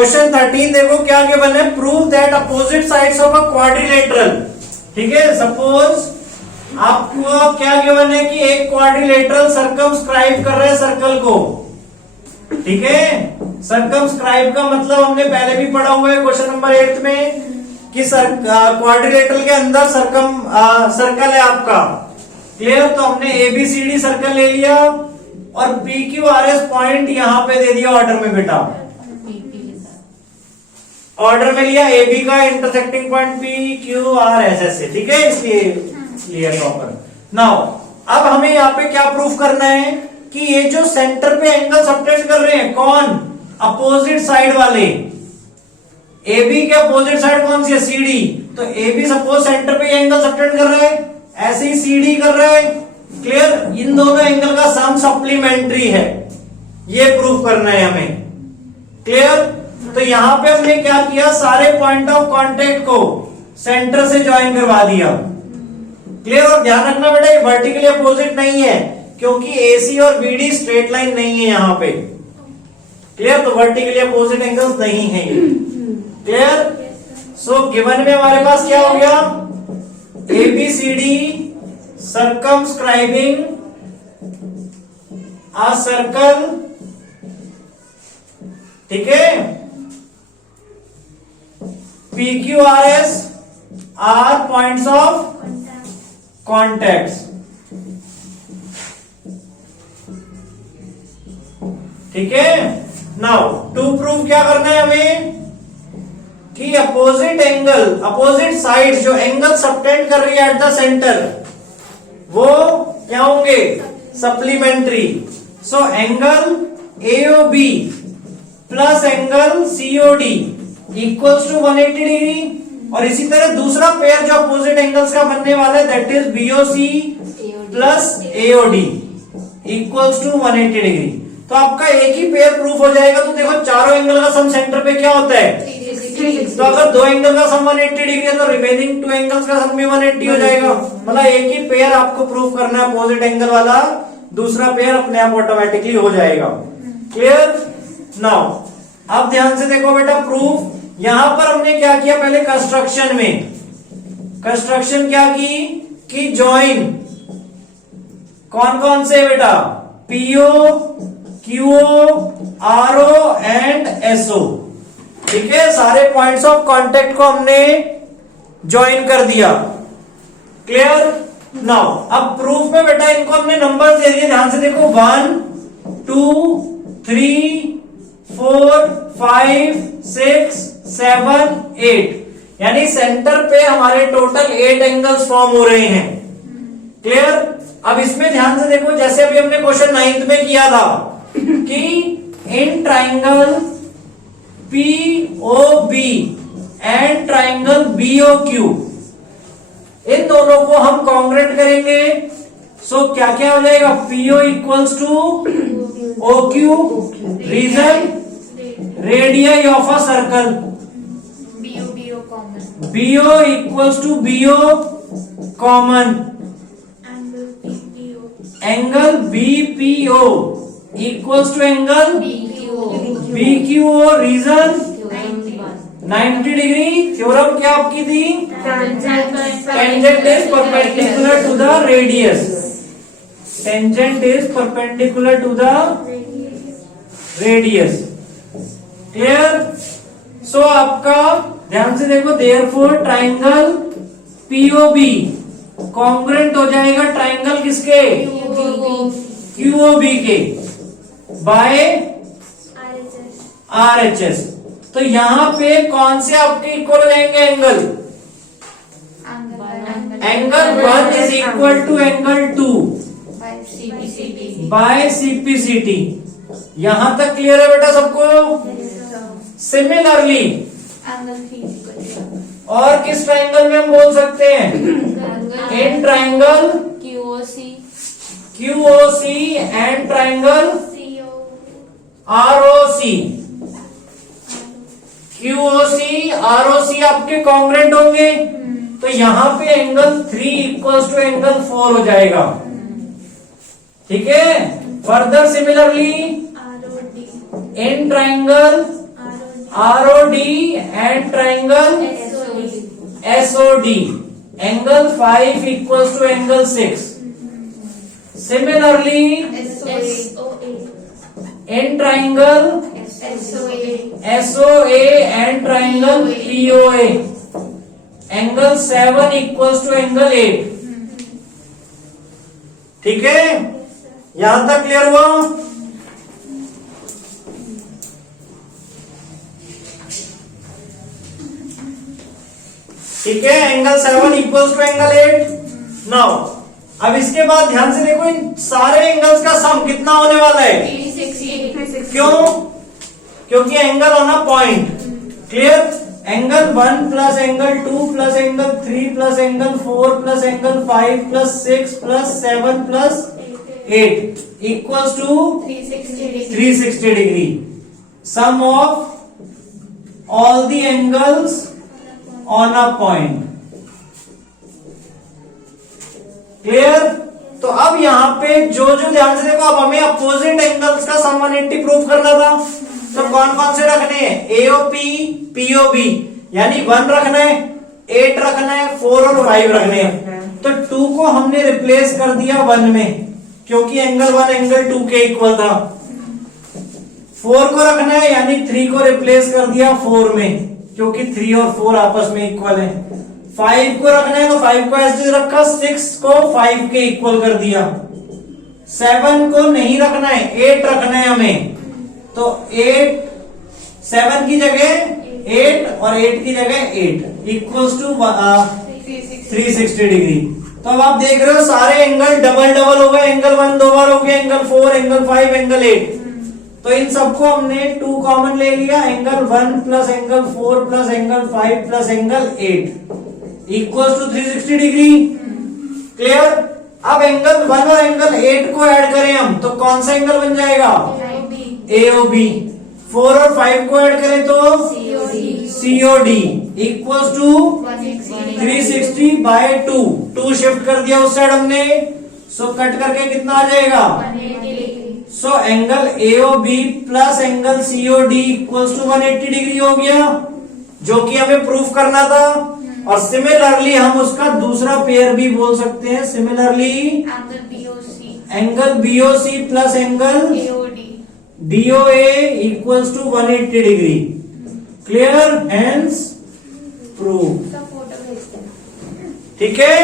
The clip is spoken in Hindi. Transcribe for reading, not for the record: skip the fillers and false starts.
क्वेश्चन 13 देखो क्या गिवन है, prove that opposite sides of a quadrilateral. ठीक है, सपोज आपको क्या गिवन है कि एक क्वाड्रिलेटरल सर्कमस्क्राइब कर रहा है सर्कल को। ठीक है, सर्कमस्क्राइब का मतलब हमने पहले भी पढ़ा हुआ है क्वेश्चन नंबर 8 में कि क्वाड्रिलेटरल के अंदर सर्कल है आपका। क्लियर, तो हमने एबीसीडी सर्कल ले लिया और P Q R S point यहां पे दे दिया ऑर्डर में बेटा, ऑर्डर में लिया ए बी का intersecting point P Q R S S से। ठीक है, इसलिए क्लियर प्रॉपर। नाउ अब हमें यहाँ पे क्या प्रूफ करना है कि ये जो सेंटर पे एंगल सबटेंड कर रहे हैं कौन, अपोजिट साइड वाले। ए बी के अपोजिट साइड कौन सी है, सी डी। तो ए बी सपोज सेंटर पे एंगल सबटेंड कर रहा है, ऐसे ही सी डी कर रहा है। क्लियर, इन दोनों एंगल का सम सप्लीमेंट्री है, ये प्रूफ करना है हमें। क्लियर, तो यहां पे हमने क्या किया, सारे पॉइंट ऑफ कांटेक्ट को सेंटर से ज्वाइन करवा दिया। क्लियर, और ध्यान रखना बेटा ये वर्टिकली अपोजिट नहीं है क्योंकि एसी और बीडी स्ट्रेट लाइन नहीं है यहां पे। क्लियर, तो वर्टिकली अपोजिट एंगल्स नहीं है ये। क्लियर, सो गिवन में हमारे पास क्या हो गया, एबीसीडी circumscribing a circle। ठीक है, PQRS are points of contacts। ठीक है, नाउ टू प्रूव क्या करना है हमें कि अपोजिट एंगल, अपोजिट साइड जो एंगल सबटेंड कर रही है एट द सेंटर वो क्या होंगे, supplementary. So angle AOB plus angle COD equals to 180 degree. और इसी तरह दूसरा पेयर जो अपोजिट एंगल्स का बनने वाला है that is BOC plus AOD equals to 180 degree. तो आपका एक ही पेयर प्रूफ हो जाएगा। तो देखो चारों एंगल का सम सेंटर पे क्या होता है, तो अगर दो एंगल का सम 180 डिग्री है तो रिमेनिंग टू एंगल्स का सम भी 180 हो जाएगा। मतलब एक ही पेयर आपको प्रूफ करना है अपोजिट एंगल वाला, दूसरा पेयर अपने आप ऑटोमेटिकली हो जाएगा। क्लियर, नाउ अब ध्यान से देखो बेटा प्रूफ। यहां पर हमने क्या किया, पहले कंस्ट्रक्शन में कंस्ट्रक्शन क्या की कि जॉइन कौन कौन से बेटा, PO QO RO and SO. ठीक है, सारे पॉइंट्स ऑफ कांटेक्ट को हमने ज्वाइन कर दिया। क्लियर, नाउ अब प्रूफ में बेटा इनको हमने नंबर दे दिए, ध्यान से देखो 1 2 3 4 5 6 7 8, यानी सेंटर पे हमारे टोटल 8 एंगल्स फॉर्म हो रहे हैं। क्लियर, अब इसमें ध्यान से देखो जैसे अभी हमने क्वेश्चन 9th में किया था कि in triangle POB and triangle BOQ इन दोनों को हम कॉन्ग्रेट करेंगे। सो क्या क्या हो जाएगा, PO equals to OQ reason radius of a circle, BO equals to BO common, angle BPO equals to angle BQO reason 90 degree. Theorem क्या आपकी थी, tangent is perpendicular to the radius, tangent is perpendicular to the radius. Clear, so आपका ध्यान से देखो देयरफॉर ट्राइंगल POB कॉन्ग्रुएंट हो जाएगा ट्राइंगल किसके, QOB के बाय RHS। तो यहां पे कौन से आपके इक्वल रहेंगे angle, angle 1 is equal to angle 2 by CPCT। यहां तक क्लियर है बेटा सबको। सिमिलरली और किस ट्राइंगल में हम बोल सकते हैं, in triangle QOC and triangle ROC। QOC ROC आपके कॉन्ग्रुएंट होंगे, तो यहां पे एंगल 3 इक्वल्स टू एंगल 4 हो जाएगा। ठीक है, further similarly in triangle ROD and triangle SOD. Angle 5 equals to angle 6. Similarly, in triangle SOA and triangle POA, angle 7 equals to angle 8. ठीक है, यहां तक क्लियर हुआ? ठीक है, angle 7 equals to angle 8। Now अब इसके बाद ध्यान से देखो, इन सारे एंगल्स का सम कितना होने वाला है? 360। क्यों? क्योंकि angle on a point. Clear? Angle 1 plus angle 2 plus angle 3 plus angle 4 plus angle 5 plus 6 plus 7 plus 8 equals to 360 degree. Sum of all the angles on a point. Clear? तो अब यहां पे जो ध्यान से देखो, अब हमें अपोजिट एंगल्स का सम 180 प्रूफ करना था। तो कौन कौन से रखने हैं? AOP POB, यानी 1 रखना है, 8 रखना है, 4 और 5 रखने हैं। तो 2 को हमने रिप्लेस कर दिया 1 में, क्योंकि एंगल 1 एंगल 2 के इक्वल था। 4 को रखना है, यानी 3 को रिप्लेस कर दिया 4 में, क्योंकि 3 और 4 आपस में इक्वल है। 5 को रखना है, तो 5 को ऐसे रखा, 6 को 5 के इक्वल कर दिया। 7 को नहीं रखना है, 8 रखना है हमें, तो 7 की जगह 8 और 8 की जगह 8 इक्वल्स टू 360 डिग्री। तो अब आप देख रहे हो सारे एंगल डबल डबल हो गए। एंगल 1 2 बार हो गया, एंगल 4, एंगल 5, एंगल 8। तो इन सबको हमने 2 कॉमन ले लिया। Angle 1 plus angle 4 plus angle 5 plus angle 8 equals to 360 degree. Clear? अब एंगल 1 और एंगल 8 को ऐड करें हम, तो कौन सा एंगल बन जाएगा? AOB। 4 और 5 को ऐड करें तो COD equals to 360 by 2। 2 shift कर दिया उस साइड हमने, सो कट करके कितना आ जाएगा? So angle AOB plus angle COD equals to 180 degree हो गया, जो कि हमें प्रूफ करना था। और सिमिलरली हम उसका दूसरा पेयर भी बोल सकते हैं। Similarly angle BOC plus angle DOA equals to 180 degree. Clear? Hence proof. ठीक है।